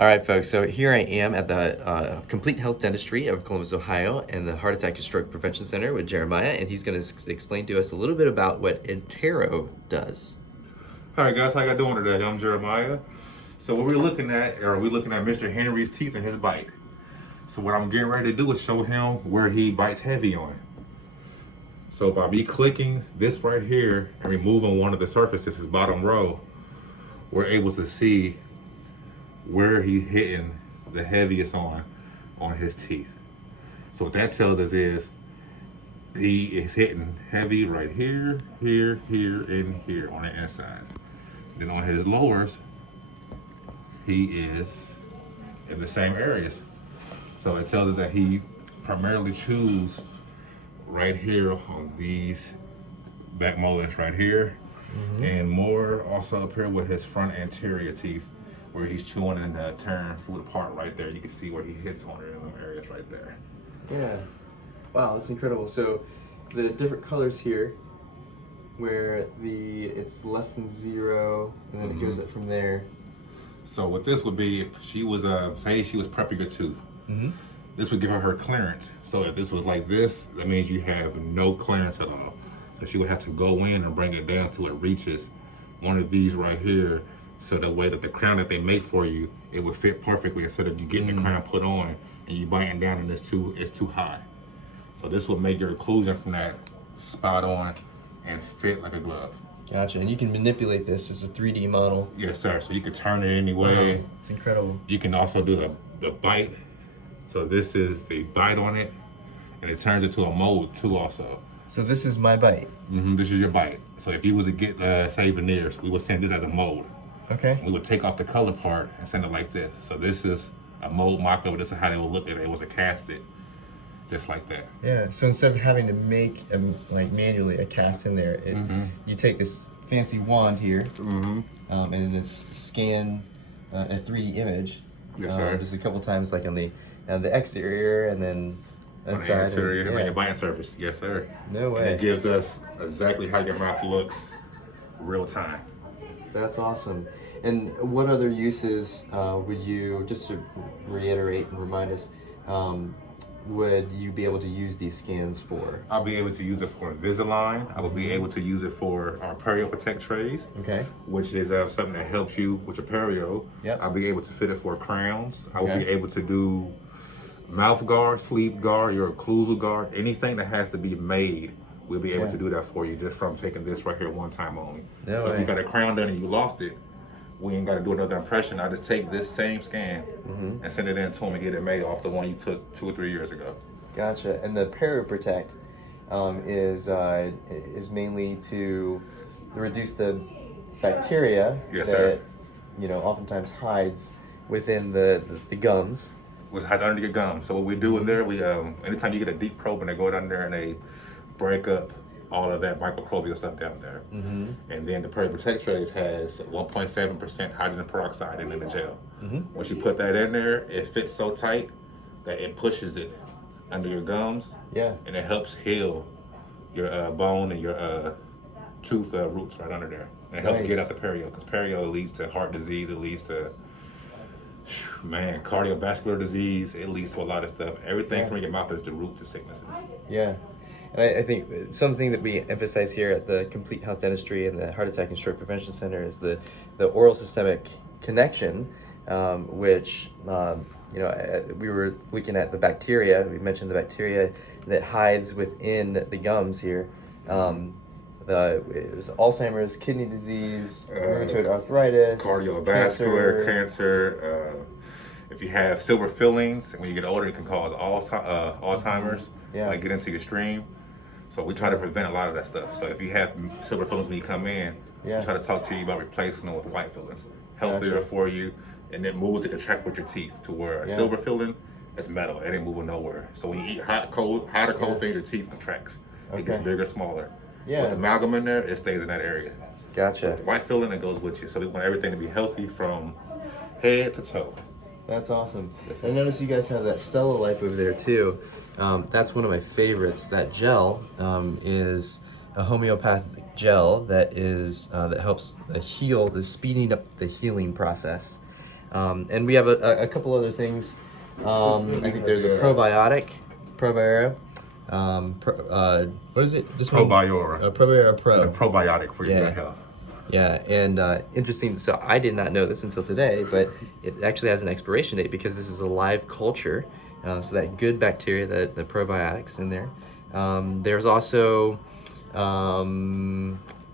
All right, folks, so here I am at the Complete Health Dentistry of Columbus, Ohio, and the Heart Attack and Stroke Prevention Center with Jeremiah, and he's going to explain to us a little bit about what iTero does. Hi guys, how y'all doing today? I'm Jeremiah. So what we're looking at, Mr. Henry's teeth and his bite. So what I'm getting ready to do is show him where he bites heavy on. So by me clicking this right here and removing one of the surfaces, his bottom row, we're able to see where he's hitting the heaviest on his teeth. So what that tells us is he is hitting heavy right here, here, and here on the inside. Then on his lowers, he is in the same areas. So it tells us that he primarily chews right here on these back molars right here, and more also up here with his front anterior teeth, where he's chewing and tearing food apart right there. You can see where he hits on it in them areas right there. Yeah. Wow, that's incredible. So the different colors here, where it's less than 0, and then it goes up from there. So what this would be, if she was, say she was prepping your tooth, this would give her clearance. So if this was like this, that means you have no clearance at all. So she would have to go in and bring it down till it reaches one of these right here, so the way that the crown that they make for you, it would fit perfectly, instead of you getting the crown put on and you biting down and it's too high. So this will make your occlusion from that spot on and fit like a glove. Gotcha. And you can manipulate this as a 3D model. Yes, sir. So you can turn it any way. It's incredible. You can also do the bite. So this is the bite on it, and it turns into a mold too also. So this is my bite. This is your bite. So if you was to get, say, veneers, we would send this as a mold. Okay. We would take off the color part and send it like this. So this is a mold mock-up. This is how they would look at it. It was a casted, just like that. Yeah. So instead of having to make like manually a cast in there, you take this fancy wand here, and then it's scan a 3D image. Yes, sir. Just a couple times, like on the exterior, and then inside. On the interior, and and your biting surface. Yes, sir. No way. And it gives us exactly how your mouth looks real time. That's awesome. And what other uses would you, just to reiterate and remind us, would you be able to use these scans for? I'll be able to use it for Invisalign. I will be able to use it for our PERIO PROTECT trays, which is something that helps you with your perio. Yep. I'll be able to fit it for crowns. I will Okay. be able to do mouth guard, sleep guard, your occlusal guard, anything that has to be made. We'll be able to do that for you just from taking this right here one time only. No so way. if you got a crown done and you lost it, we ain't got to do another impression. I just take this same scan and send it in to them and get it made off the one you took 2 or 3 years ago. Gotcha. And the PERIO PROTECT is mainly to reduce the bacteria Yes, that sir. Oftentimes hides within the gums. Was hides under your gum. So what we do in there, we anytime you get a deep probe, and they go down there and they break up all of that microbial stuff down there. And then the PERIO PROTECT trays has 1.7% hydrogen peroxide in the gel. Once you put that in there, it fits so tight that it pushes it under your gums. Yeah. And it helps heal your bone and your tooth roots right under there. And it helps Nice. get out the perio, because perio leads to heart disease. It leads to cardiovascular disease. It leads to a lot of stuff. Everything from your mouth is the root to sicknesses. Yeah. And I think something that we emphasize here at the Complete Health Dentistry and the Heart Attack and Stroke Prevention Center is the oral systemic connection, which we were looking at the bacteria. We mentioned the bacteria that hides within the gums here. It was Alzheimer's, kidney disease, rheumatoid arthritis, Cardiovascular, cancer. If you have silver fillings, and when you get older, it can cause Alzheimer's, like get into your stream. So we try to prevent a lot of that stuff. So if you have silver fillings when you come in, we try to talk to you about replacing them with white fillings. Healthier for you, and it moves and contract with your teeth, to where a silver filling is metal, it ain't moving nowhere. So when you eat hot or cold things, your teeth contracts. It gets bigger, smaller. Yeah. With amalgam in there, it stays in that area. Gotcha. The white filling, it goes with you. So we want everything to be healthy from head to toe. That's awesome. I notice you guys have that Stella Life over there too. That's one of my favorites. That gel is a homeopathic gel that helps speeding up the healing process. And we have a couple other things. I think there's a probiotic, ProBio. What is it? This one? Probiora. ProBio Pro. It's a probiotic for your gut health. Yeah, and interesting. So I did not know this until today, but it actually has an expiration date because this is a live culture. So that good bacteria, the probiotics in there. There's also, I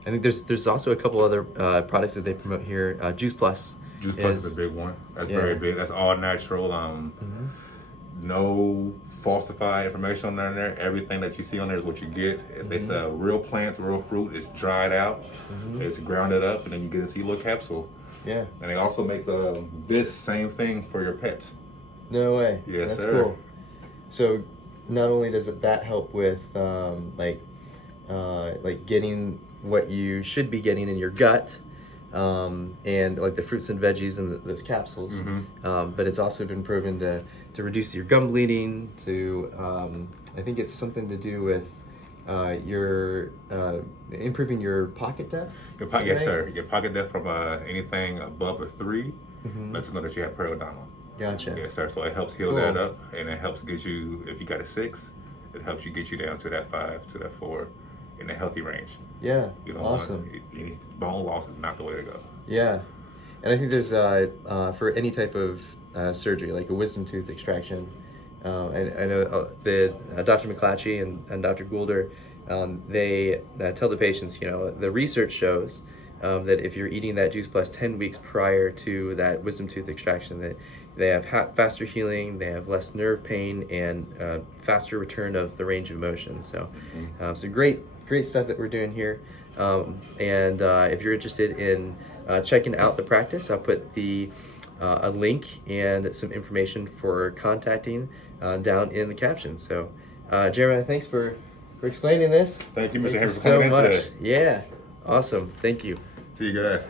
think there's also a couple other products that they promote here. Juice Plus. Juice Plus is a big one. That's very big. That's all natural. No falsified information on there. Everything that you see on there is what you get. They sell real plants, real fruit. It's dried out. It's grounded up, and then you get it into your little capsule. Yeah. And they also make this same thing for your pets. No way. Yes, That's sir. cool. So not only does that help with like getting what you should be getting in your gut, and like the fruits and veggies and those capsules, but it's also been proven to reduce your gum bleeding. To I think it's something to do with your improving your pocket depth. Yes, sir. Your pocket depth from anything above a 3 lets us know that you have periodontal. Gotcha. Yes, sir. So it helps heal that up, and it helps get you, if you got a 6, it helps you get you down to that 5, to that 4, in a healthy range. Yeah. You don't awesome. want any bone loss is not the way to go. Yeah, and I think there's for any type of surgery, like a wisdom tooth extraction. I know Dr. McClatchy and Dr. Goulder, they tell the patients, the research shows that if you're eating that Juice Plus 10 weeks prior to that wisdom tooth extraction, that they have faster healing, they have less nerve pain, and faster return of the range of motion. So, so great stuff that we're doing here. And if you're interested in checking out the practice, I'll put a link and some information for contacting down in the caption. So, Jeremiah, thanks for explaining this. Thank you, Mr. Henry, for so coming in much. today. Yeah, awesome. Thank you. See you guys.